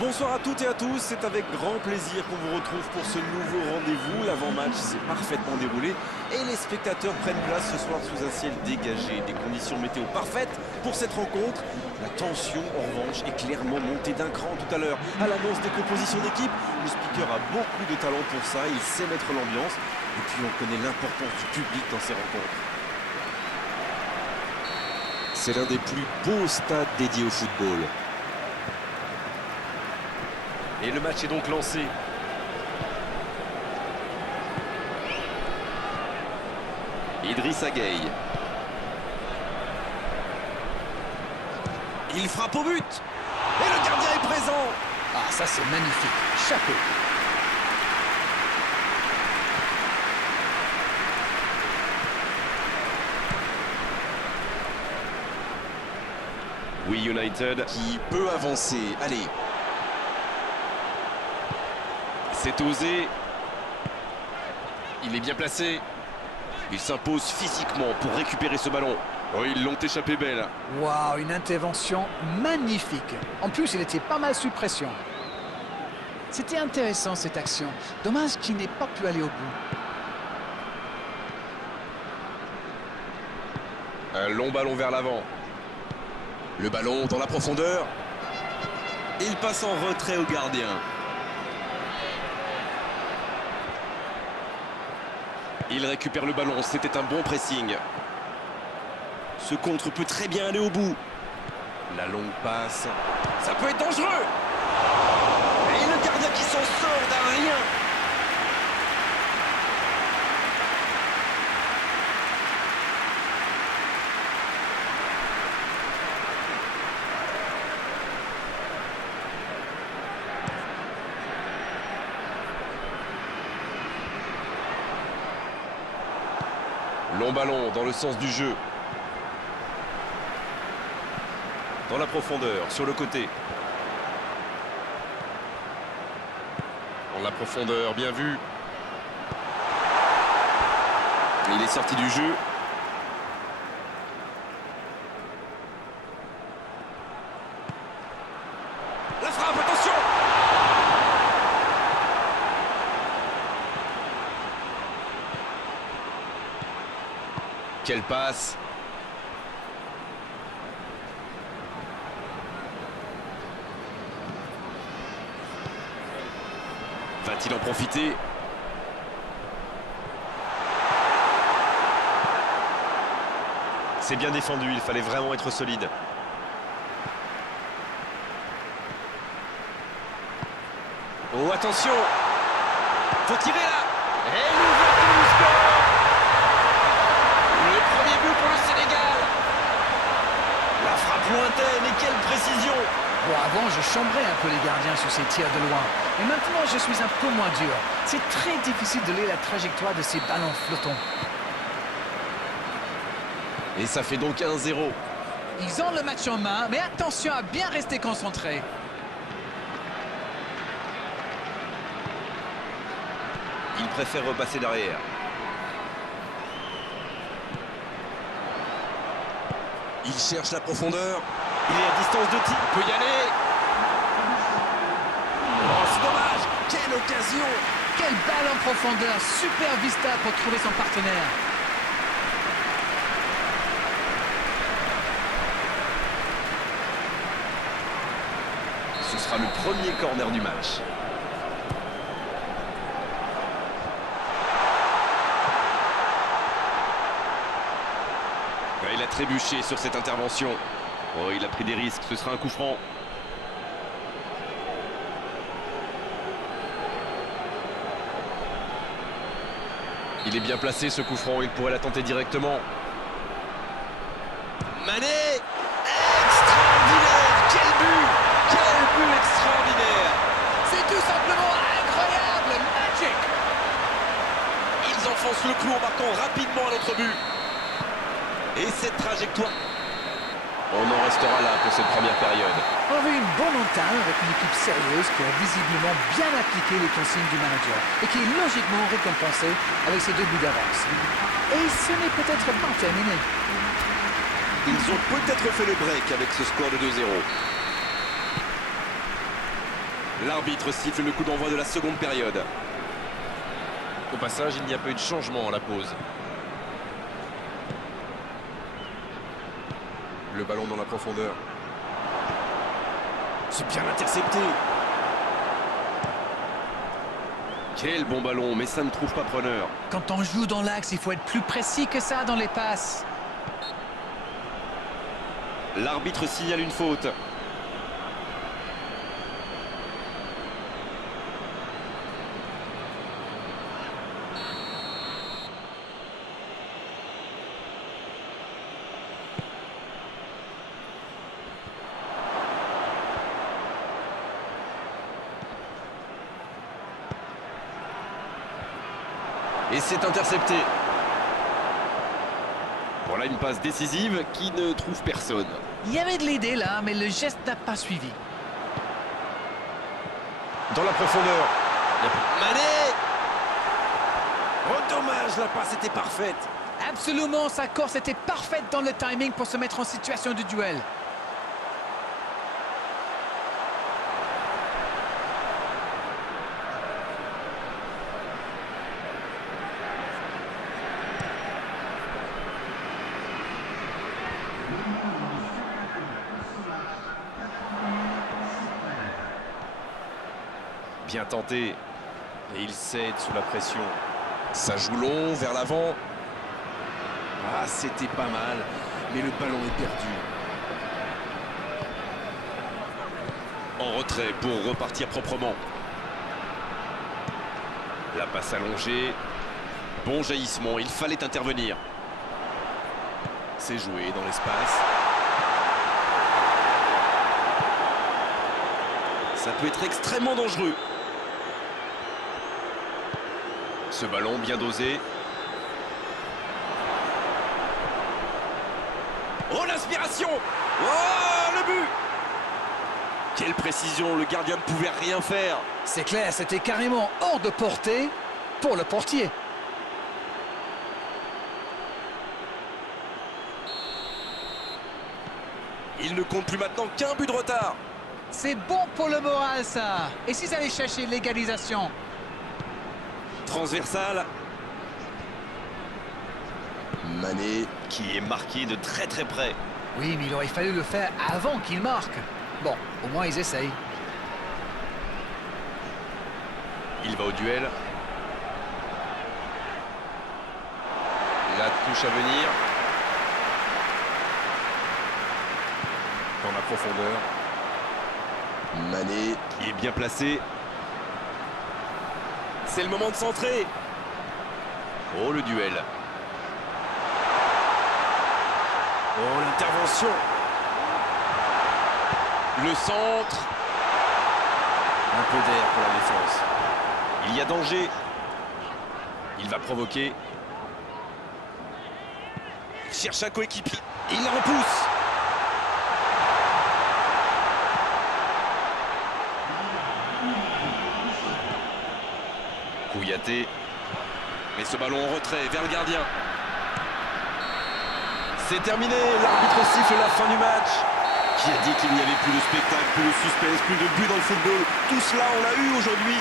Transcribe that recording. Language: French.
Bonsoir à toutes et à tous, c'est avec grand plaisir qu'on vous retrouve pour ce nouveau rendez-vous. L'avant-match s'est parfaitement déroulé et les spectateurs prennent place ce soir sous un ciel dégagé. Des conditions météo parfaites pour cette rencontre. La tension, en revanche, est clairement montée d'un cran tout à l'heure. À l'annonce des compositions d'équipe, le speaker a beaucoup de talent pour ça, il sait mettre l'ambiance. Et puis on connaît l'importance du public dans ces rencontres. C'est l'un des plus beaux stades dédiés au football. Et le match est donc lancé. Idrissa Gueye. Il frappe au but. Et le gardien est présent. Ah, ça c'est magnifique. Chapeau. Oui, United Qui peut avancer. Allez. c'est osé. Il est bien placé. Il s'impose physiquement pour récupérer ce ballon. Oh, ils l'ont échappé belle. Waouh, une intervention magnifique. En plus, il était pas mal sous pression. C'était intéressant cette action. Dommage qu'il n'ait pas pu aller au bout. Un long ballon vers l'avant. Le ballon dans la profondeur. Il passe en retrait au gardien. Il récupère le ballon, c'était un bon pressing. Ce contre peut très bien aller au bout. La longue passe. Ça peut être dangereux. Et le gardien qui s'en sort d'un rien. Long ballon dans le sens du jeu. Dans la profondeur, sur le côté. Dans la profondeur, bien vu. Il est sorti du jeu. La frappe, attention! Quelle passe! Va-t-il en profiter? C'est bien défendu, il fallait vraiment être solide. Oh, attention! Faut tirer là! Et l'ouverture du score! Le premier but pour le Sénégal! La frappe lointaine et quelle précision! Bon, avant, je chambrais un peu les gardiens sur ces tirs de loin. Mais maintenant, je suis un peu moins dur. C'est très difficile de lire la trajectoire de ces ballons flottants. Et ça fait donc 1-0. Ils ont le match en main, mais attention à bien rester concentré. Il préfère repasser derrière. Il cherche la profondeur. Il est à distance de tir, il peut y aller. Oh, c'est dommage. Quelle occasion! Quelle balle en profondeur. Super vista pour trouver son partenaire. Ce sera le premier corner du match. Il a trébuché sur cette intervention. Oh, il a pris des risques, ce sera un coup franc. Il est bien placé ce coup franc, il pourrait la tenter directement. Mané! Extraordinaire! Quel but! Quel but extraordinaire! C'est tout simplement incroyable. Magic. Ils enfoncent le clou en marquant rapidement à notre but. Et cette trajectoire... On en restera là pour cette première période. On a vu une bonne entame avec une équipe sérieuse qui a visiblement bien appliqué les consignes du manager et qui est logiquement récompensée avec ses 2 buts d'avance. Et ce n'est peut-être pas terminé. Ils ont peut-être fait le break avec ce score de 2-0. L'arbitre siffle le coup d'envoi de la seconde période. Au passage, il n'y a pas eu de changement à la pause. Le ballon dans la profondeur. C'est bien intercepté. Quel bon ballon, mais ça ne trouve pas preneur. Quand on joue dans l'axe, il faut être plus précis que ça dans les passes. L'arbitre signale une faute. Et c'est intercepté. Voilà une passe décisive qui ne trouve personne. Il y avait de l'idée là, mais le geste n'a pas suivi. Dans la profondeur. Mané. Oh dommage, la passe était parfaite. Absolument, sa course était parfaite dans le timing pour se mettre en situation de duel. Bien tenté. Et il cède sous la pression. Ça joue long, vers l'avant. Ah, c'était pas mal. Mais le ballon est perdu. En retrait pour repartir proprement. La passe allongée. Bon jaillissement, il fallait intervenir. C'est joué dans l'espace. Ça peut être extrêmement dangereux. Ce ballon bien dosé. Oh l'inspiration! Oh le but! Quelle précision, le gardien ne pouvait rien faire. C'est clair, c'était carrément hors de portée pour le portier. Il ne compte plus maintenant qu'un but de retard. C'est bon pour le moral ça. Et s'ils allaient chercher l'égalisation? Transversal. Mané qui est marqué de très très près. Oui, mais il aurait fallu le faire avant qu'il marque. Bon, au moins ils essayent. Il va au duel. La touche à venir. Dans la profondeur. Mané qui est bien placé. C'est le moment de centrer. Oh le duel. Oh l'intervention. Le centre. Un peu d'air pour la défense. Il y a danger. Il va provoquer. Il cherche un coéquipier. Il la repousse. Kouyaté. Mais ce ballon en retrait vers le gardien. C'est terminé. L'arbitre siffle la fin du match. Qui a dit qu'il n'y avait plus de spectacle, plus de suspense, plus de but dans le football? Tout cela, on l'a eu aujourd'hui.